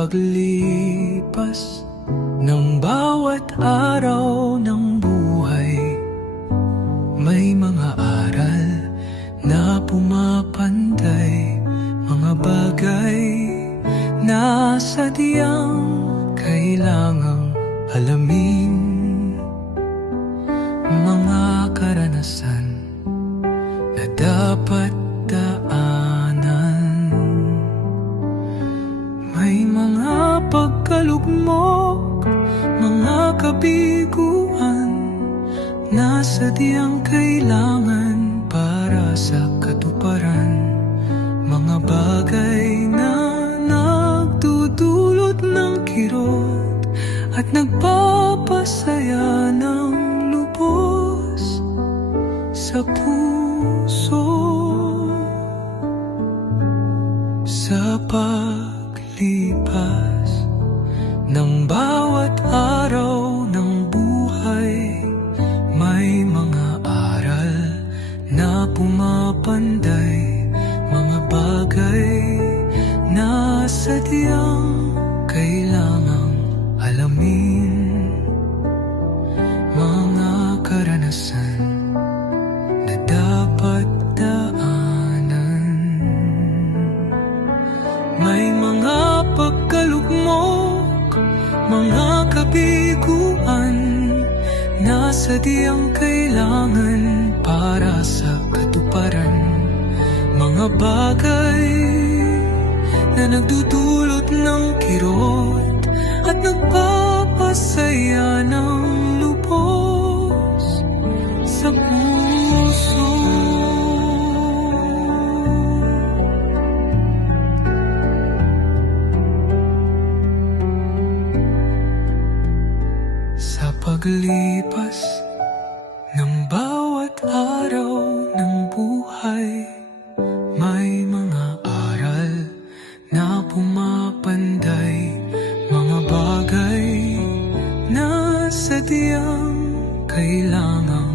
paglipas ng bawat araw ng buhay, may mga aral na pumapantay, mga bagay na sadyang kailangang alamin, mga karanasan na dapat daanan. May mga pagkalugmok, mga kabiguan na sadyang kailangan para sa katuparan, mga bagay na nagdudulot ng kirot at nagpapasaya ng lubos sa puso. Sa paglipas ng bawat araw ng buhay, may mga aral na pumapanday, mga bagay na sadyang kailangang alamin, mga karanasan na dapat daanan. May mga pagkalugmok, mga kabiguan na sadyang kailangan para sa katuparan, mga bagay na nagdudulot ng kirot at nagpapasaya ng lubos sa puso. Sa paglipas ng bawat araw ng buhay, may mga aral na pumapanday, mga bagay na sadyang kailangang